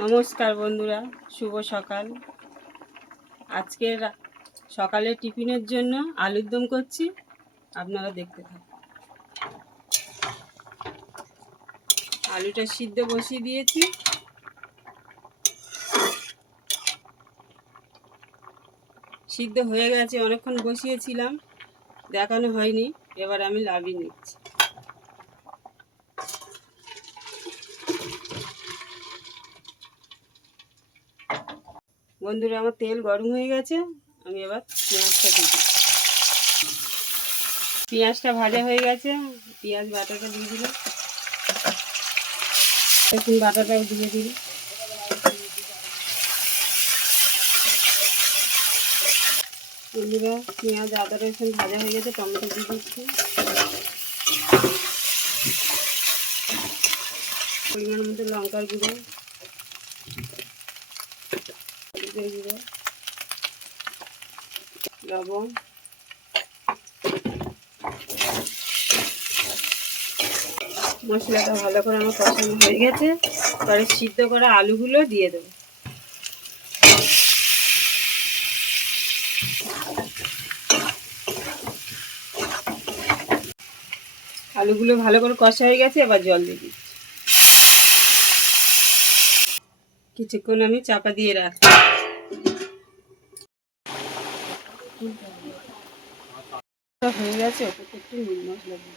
নমস্কার বন্ধুরা, শুভ সকাল। আজকের সকালের টিফিনের জন্য আলুর দম করছি, আপনারা দেখতে থাকুন। আলুটা সিদ্ধ বসিয়ে দিয়েছি। সিদ্ধ হয়ে গেছে, অনেকক্ষণ বসিয়েছিলাম, দেখানো হয়নি। এবার আমি লাভিয়ে নিচ্ছি। বন্ধুরা, আমার তেল গরম হয়ে গেছে, আমি এবার পেঁয়াজটা দিই। পেঁয়াজটা ভাজা হয়ে গেছে, পেঁয়াজ বাটাটা দিয়ে দিলাম, রসুন বাটাটাও দিয়ে দিই। বন্ধুরা, পেঁয়াজ আদা রসুন ভাজা হয়ে গেছে, টমেটো দিয়ে দিচ্ছি, পরিমাণ মতো লঙ্কার গুঁড়ো, হলুদের গুঁড়ো, লবণ, মশলাটা ভালো করে আমার কষানো হয়ে গেছে। পরে সিদ্ধ করা আলুগুলো দিয়ে দেবো। আলুগুলো ভালো করে কষা হয়ে গেছে, এবার জল দিয়ে দিচ্ছি। কিছুক্ষণ আমি চাপা দিয়ে রাখি। হয়ে গেছে, ওপর একটু নুন মশলা দিয়ে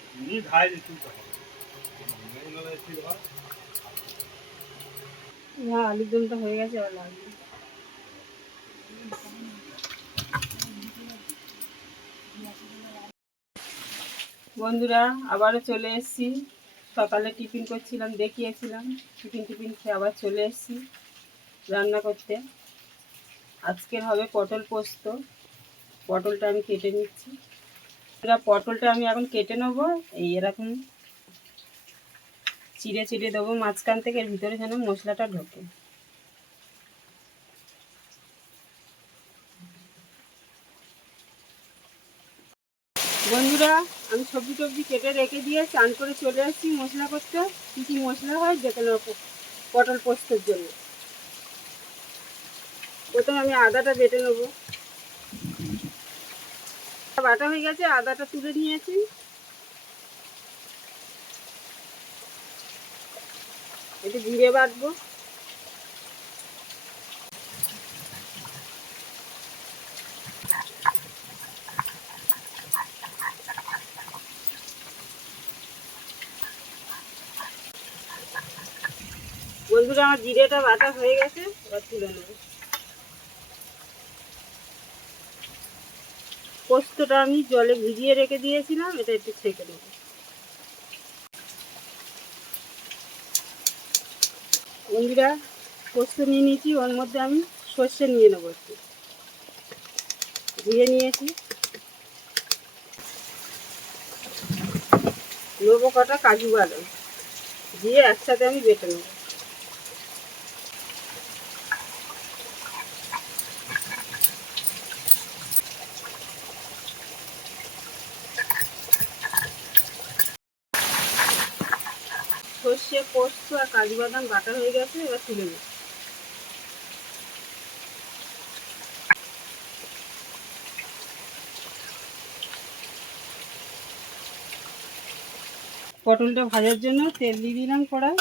আলুর দমটা হয়ে গেছে, এবার লাগবে। বন্ধুরা, আবারও চলে এসেছি। সকালে টিফিন করছিলাম, দেখিয়েছিলাম। টিফিন খেয়ে আবার চলে এসেছি রান্না করতে। আজকের হবে পটল পোস্ত। পটলটা আমি কেটে নিচ্ছি। পটলটা আমি এখন কেটে নেবো, এরকম চিড়ে চিড়ে দেবো মাঝখান থেকে, এর ভিতরে যেন মশলাটা ঢোকে। বন্ধুরা, আমি সবজি টবজি কেটে রেখে দিয়ে চান করে চলে আসছি মশলা করতে। কী কী মশলা হয় দেখে নেবো পটল পোস্তর জন্য। প্রথমে আমি আদাটা বেটে নেবো। বাটা হয়ে গেছে, আদাটা তুলে নিয়েছি। একটু জিরে বাটবো। বন্ধুরা, আমার জিরেটা বাটা হয়ে গেছে, এবার তুলে নেবো। পোস্তটা আমি জলে ভিজিয়ে রেখে দিয়েছিলাম, এটা একটু ছেঁকে নেবো। বন্ধুরা, পোস্ত নিয়ে নিয়েছি, ওর মধ্যে আমি সর্ষে নিয়ে নেবো, একটু ধুয়ে নিয়েছি। নেবো কটা কাজু বাদাম, দিয়ে একসাথে আমি বেটে নেবো। সর্ষে, পোস্ত আর কাজু বাদাম বাটা হয়ে গেছে, এবার তুলে নেব। পটলটা ভাজার জন্য তেল দিয়ে দিলাম কড়াই।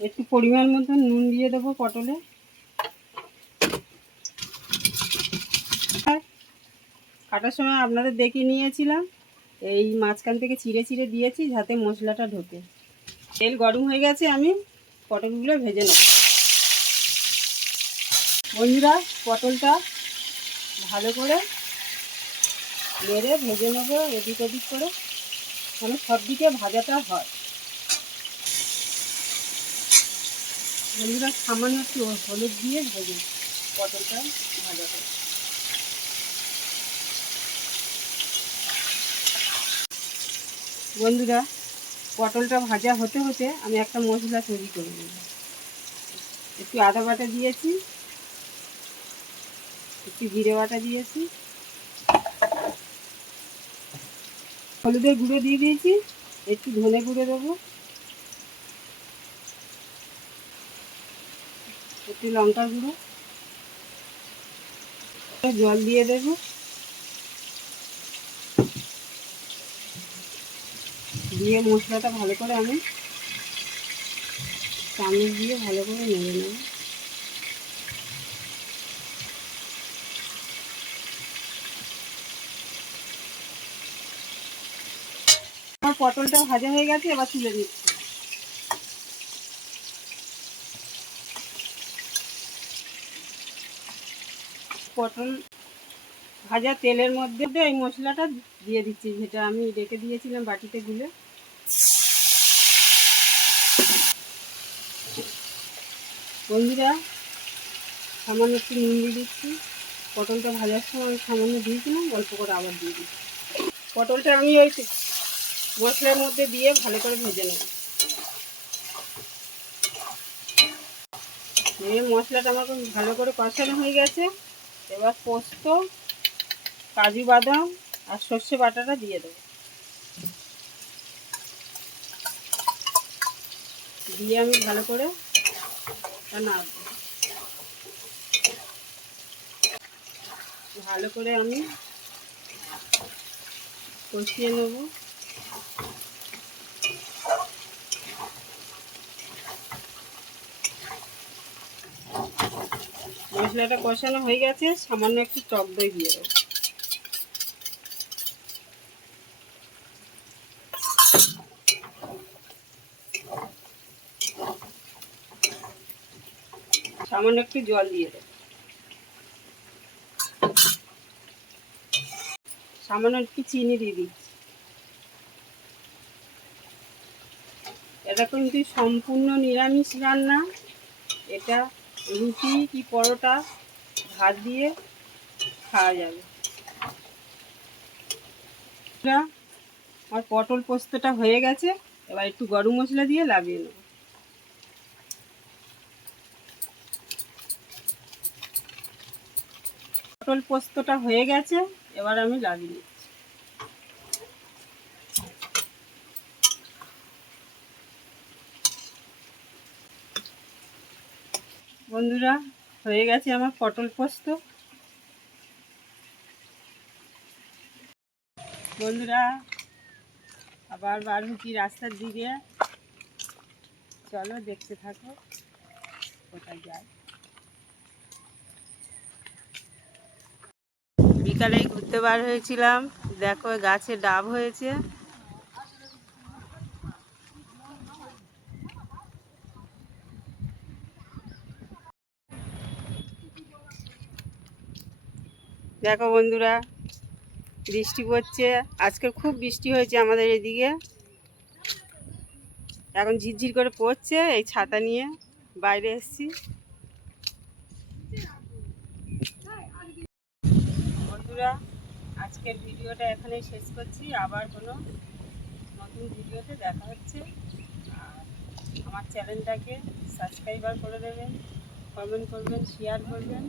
একটু পরিমাণ মতো নুন দিয়ে দেবো পটলে। কাটার সময় আপনাদের দেখিয়ে নিয়েছিলাম, এই মাঝখান থেকে চিড়ে চিড়ে দিয়েছি যাতে মশলাটা ঢোকে। তেল গরম হয়ে গেছে, আমি পটলগুলো ভেজে নেব। বন্ধুরা, পটলটা ভালো করে নেড়ে ভেজে নেবো, এদিক ওদিক করে, মানে সব দিকে ভাজাটা হয়। বন্ধুরা, সামান্য একটু হলুদ দিয়ে ভেজে পটলটা ভাজা করে। বন্ধুরা, পটলটা ভাজা হতে হতে আমি একটা মশলা তৈরি করে নেব। একটু আদা বাটা দিয়েছি, একটু জিরে বাটা দিয়েছি, হলুদের গুঁড়ো দিয়ে দিয়েছি, একটু ধনে গুঁড়ো দেবো, একটু লঙ্কার গুঁড়ো, জল দিয়ে দেবো, দিয়ে মশলাটা ভালো করে আমি চামচ দিয়ে ভালো করে নেড়ে নেব। আমার পটলটা ভাজা হয়ে গেছে, এবার তুলে দিচ্ছি। পটল ভাজা তেলের মধ্যে এই মশলাটা দিয়ে দিচ্ছি, যেটা আমি রেখে দিয়েছিলাম বাটিতে গুলে। বন্ধুরা, সামান্য একটু নুন দিয়ে দিচ্ছি। পটলটা ভাজার সময় সামান্য দিয়েছিলাম, অল্প করে আবার দিয়ে দিচ্ছি। পটলটা আমি ওই মশলার মধ্যে দিয়ে ভালো করে ভেজে নেব। মশলাটা আমার ভালো করে কষানো হয়ে গেছে। এবার পোস্ত, কাজু বাদাম আর সর্ষে বাটাটা দিয়ে দেবো। দিয়ে আমি ভালো করে নাড়ব। ভালো করে আমি কষিয়ে নেব। মশলাটা কষানো হয়ে গেছে, সামান্য একটু টক দই দিয়ে দেবো। সামান্য একটু জল দিয়ে দেবো। সামান্য একটু চিনি দিয়ে দিচ্ছি। এটা কিন্তু সম্পূর্ণ নিরামিষ রান্না। এটা রুটি কি পরোটা, ভাত দিয়ে খাওয়া যাবে। আমার পটল পোস্তটা হয়ে গেছে, এবার একটু গরম মশলা দিয়ে লাগিয়ে নেব। পটল পোস্তটা হয়ে গেছে, এবার আমি লাগিয়ে নিচ্ছি। বন্ধুরা, হয়ে গেছে আমার পটল পোস্ত। বন্ধুরা, আবার বার হচ্ছি রাস্তার দিকে, চলো দেখতে থাকো কোথায় যাই। বিকালে ঘুরতে বার হয়েছিলাম, দেখো গাছে ডাব হয়েছে। দেখো বন্ধুরা, বৃষ্টি পড়ছে, আজকে খুব বৃষ্টি হয়েছে আমাদের এদিকে। এখন ঝিরঝির করে পড়ছে, এই ছাতা নিয়ে বাইরে এসেছি। বন্ধুরা, আজকের ভিডিওটা এখানেই শেষ করছি। আবার কোনো নতুন ভিডিওতে দেখা হচ্ছে। আর আমার চ্যানেলটাকে সাবস্ক্রাইবার করে দেবেন, কমেন্ট করবেন, শেয়ার করবেন।